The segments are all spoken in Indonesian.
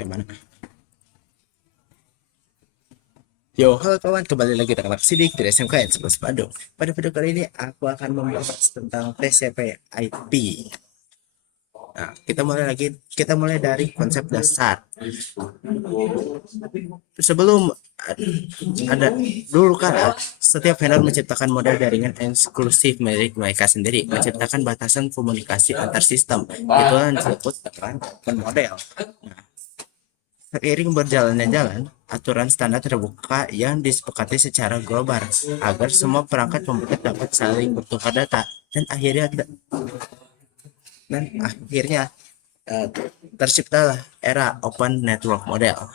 Gimana? Yo, halo kawan, kembali lagi dengan aku Sidik dari SMKN 11 Bandung. Pada video kali ini aku akan membahas tentang TCP IP. Nah, kita mulai dari konsep dasar. Sebelum ada dulu kan setiap vendor menciptakan model jaringan eksklusif milik mereka sendiri, menciptakan batasan komunikasi antar sistem. Itu yang disebut dengan open model. Nah, seiring berjalannya jalan, aturan standar terbuka yang disepakati secara global agar semua perangkat komputer dapat saling bertukar data dan akhirnya eh, terciptalah era open network model.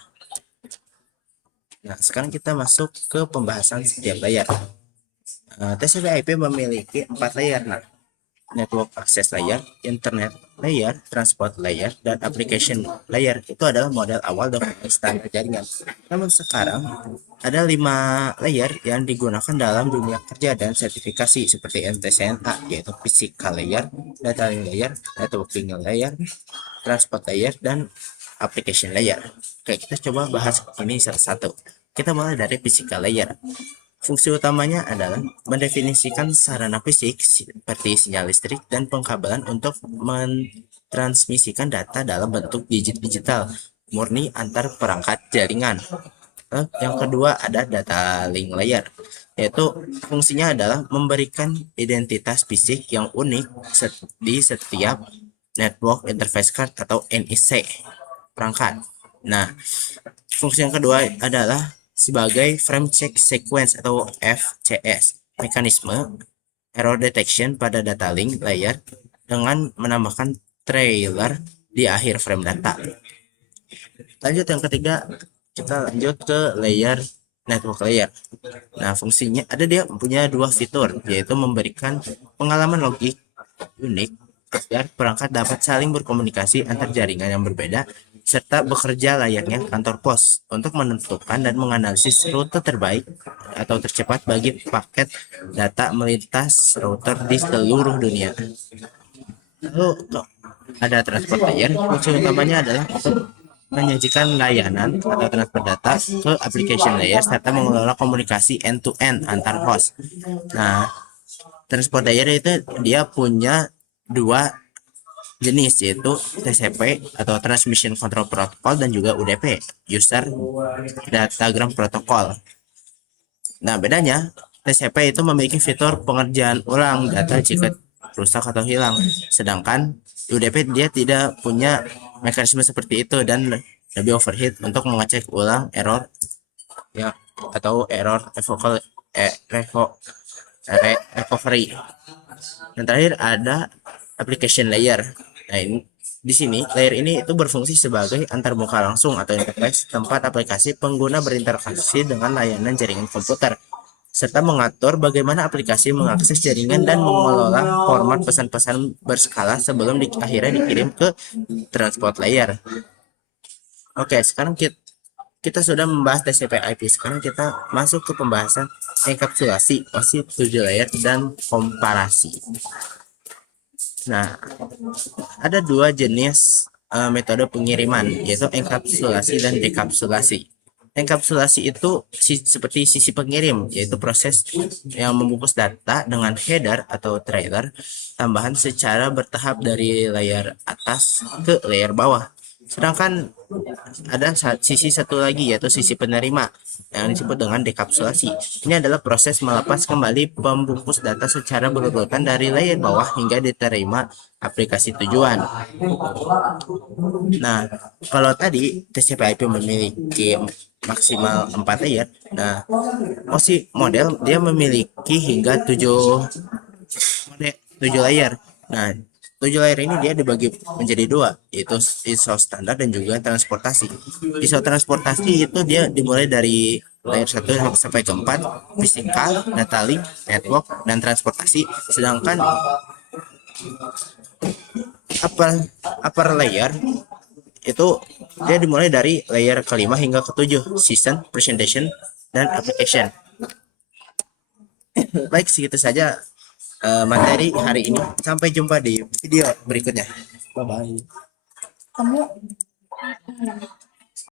Nah, sekarang kita masuk ke pembahasan setiap layer. TCP/IP memiliki 4 layer. Nah, network access layer, internet layer, transport layer, dan application layer. Itu adalah model awal dokumen standar jaringan. Namun sekarang ada 5 layer yang digunakan dalam dunia kerja dan sertifikasi seperti NTCNA, yaitu physical layer, data link layer, networking layer, transport layer, dan application layer. Oke, kita coba bahas ini satu-satu. Kita mulai dari physical layer. Fungsi utamanya adalah mendefinisikan sarana fisik seperti sinyal listrik dan pengkabelan untuk mentransmisikan data dalam bentuk digit digital murni antar perangkat jaringan. Yang kedua ada data link layer, yaitu fungsinya adalah memberikan identitas fisik yang unik di setiap network interface card atau NIC perangkat. Nah, fungsi yang kedua adalah sebagai frame check sequence atau FCS, mekanisme error detection pada data link layer dengan menambahkan trailer di akhir frame data. Lanjut yang ketiga, kita lanjut ke layer network layer. Nah, fungsinya dia punya 2 fitur, yaitu memberikan pengalaman logik unik agar perangkat dapat saling berkomunikasi antar jaringan yang berbeda serta bekerja layaknya kantor pos untuk menentukan dan menganalisis rute terbaik atau tercepat bagi paket data melintas router di seluruh dunia. Lalu ada transport layer, fungsi utamanya adalah untuk menyajikan layanan atau transfer data ke application layer serta mengelola komunikasi end-to-end antar host. Nah, transport layer itu dia punya 2 jenis, yaitu TCP atau Transmission Control Protocol dan juga UDP, User Datagram Protocol. Nah, bedanya TCP itu memiliki fitur pengerjaan ulang data jika rusak atau hilang, sedangkan UDP dia tidak punya mekanisme seperti itu dan lebih overhead untuk mengecek ulang error ya atau error recovery. Dan terakhir ada application layer. Nah, di sini layer ini itu berfungsi sebagai antarmuka langsung atau interface tempat aplikasi pengguna berinteraksi dengan layanan jaringan komputer serta mengatur bagaimana aplikasi mengakses jaringan dan mengelola format pesan-pesan berskala sebelum akhirnya dikirim ke transport layer. Oke, sekarang kita sudah membahas TCP/IP. Sekarang kita masuk ke pembahasan enkapsulasi, OSI 7 layer, dan komparasi. Nah, ada 2 jenis metode pengiriman, yaitu enkapsulasi dan dekapsulasi. Enkapsulasi itu seperti sisi pengirim, yaitu proses yang membungkus data dengan header atau trailer tambahan secara bertahap dari layer atas ke layer bawah. Sedangkan ada sisi satu lagi, yaitu sisi penerima yang disebut dengan dekapsulasi. Ini adalah proses melepas kembali pembungkus data secara berurutan dari layer bawah hingga diterima aplikasi tujuan. Nah, kalau tadi TCP/IP memiliki maksimal 4 layer, nah OSI model dia memiliki hingga 7 layer. Nah, 7 layer ini dia dibagi menjadi 2, yaitu ISO standar dan juga transportasi. ISO transportasi itu dia dimulai dari layer 1 sampai ke 4, physical, data link, network, dan transportasi. Sedangkan upper, upper layer itu dia dimulai dari layer kelima hingga ke-7, season, presentation, dan application. Baik, segitu saja materi hari ini. Sampai jumpa di video berikutnya. Bye bye. Kamu